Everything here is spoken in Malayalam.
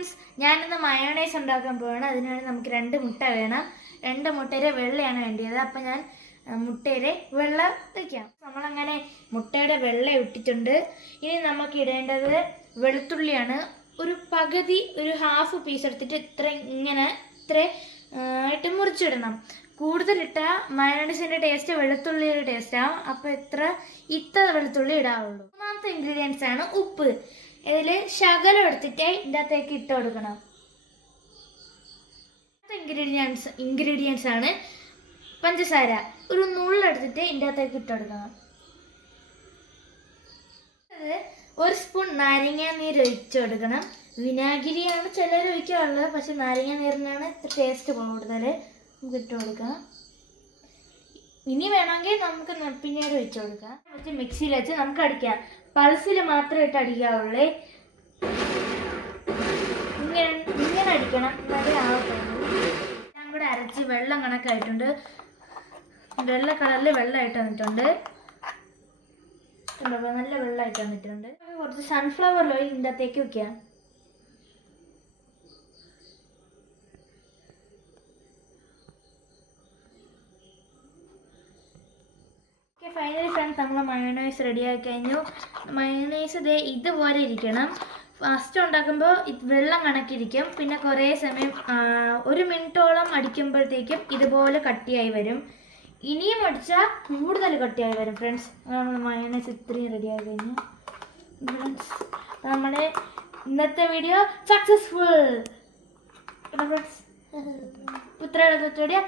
ഫ്രണ്ട്സ്, ഞാനിന്ന് മയോണൈസ് ഉണ്ടാക്കാൻ പോവാണ്. അതിനാണ് നമുക്ക് 2 മുട്ട വേണം. 2 മുട്ടയുടെ വെള്ളയാണ് വേണ്ടിയത്. അപ്പം ഞാൻ മുട്ടയുടെ വെള്ള വയ്ക്കാം. നമ്മളങ്ങനെ മുട്ടയുടെ വെള്ള ഇട്ടിട്ടുണ്ട്. ഇനി നമുക്ക് ഇടേണ്ടത് വെളുത്തുള്ളിയാണ്. ഒരു പകുതി, ഒരു ഹാഫ് പീസ് എടുത്തിട്ട് ഇത്ര ആയിട്ട് മുറിച്ചിടണം. കൂടുതലിട്ടാൽ മയോണൈസിൻ്റെ ടേസ്റ്റ് വെളുത്തുള്ളിയുടെ ടേസ്റ്റാവും. അപ്പോൾ ഇത്ര വെളുത്തുള്ളി ഇടാവുള്ളൂ. മൂന്നാമത്തെ ഇൻഗ്രീഡിയൻസ് ആണ് ഉപ്പ്. ഇതിൽ ശകലം എടുത്തിട്ട് ഇതിൻ്റെ അകത്തേക്ക് ഇട്ട് കൊടുക്കണം. ഇൻഗ്രീഡിയൻസ് ആണ് പഞ്ചസാര. ഒരു നുള്ളെടുത്തിട്ട് ഇതിൻ്റെ അകത്തേക്ക് ഇട്ട് കൊടുക്കണം. 1 സ്പൂൺ നാരങ്ങ നീര് ഒഴിച്ചു കൊടുക്കണം. വിനാഗിരിയാണ് ചിലർ ഒഴിക്കാറുള്ളത്, പക്ഷെ നാരങ്ങ നീരിനാണ് ടേസ്റ്റ് കൂടുതൽ. നമുക്ക് ഇട്ട് കൊടുക്കാം. ഇനി വേണമെങ്കിൽ നമുക്ക് പിന്നീട് ഒഴിച്ചു കൊടുക്കാം. മിക്സിയിൽ വെച്ച് നമുക്ക് അടിക്കാം. പൾസിൽ മാത്രമേ ഇട്ട് അടിക്കാവുള്ളേ. ഇങ്ങനെ അടിക്കണം, എന്നാലേ ആവത്തുള്ളൂ. ഞാൻ കൂടെ അരച്ച് വെള്ളം കണക്കായിട്ടുണ്ട്. വെള്ള കളറിൽ വെള്ളമായിട്ട് വന്നിട്ടുണ്ട്. നല്ല വെള്ളമായിട്ട് വന്നിട്ടുണ്ട്. കുറച്ച് സൺഫ്ലവർ ഓയിൽ ഇതിൻ്റെ അകത്തേക്ക് വെക്കാം. ഫൈനലി ഫ്രണ്ട്സ്, നമ്മൾ മയോണൈസ് റെഡിയാക്കി കഴിഞ്ഞു. മയോണൈസ് ഇതുപോലെ ഇരിക്കണം. ഫസ്റ്റ് ഉണ്ടാക്കുമ്പോൾ വെള്ളം കണക്കിരിക്കും. പിന്നെ കുറേ സമയം 1 മിനിറ്റോളം അടിക്കുമ്പോഴത്തേക്കും ഇതുപോലെ കട്ടിയായി വരും. ഇനിയും അടിച്ചാൽ കൂടുതൽ കട്ടിയായി വരും ഫ്രണ്ട്സ്. നമ്മൾ മയോണൈസ് ഇത്രയും റെഡിയായി കഴിഞ്ഞു ഫ്രണ്ട്സ്. നമ്മുടെ ഇന്നത്തെ വീഡിയോ സക്സസ്ഫുൾ ഫ്രണ്ട്സ്. ഇത്രയുള്ള വീഡിയോ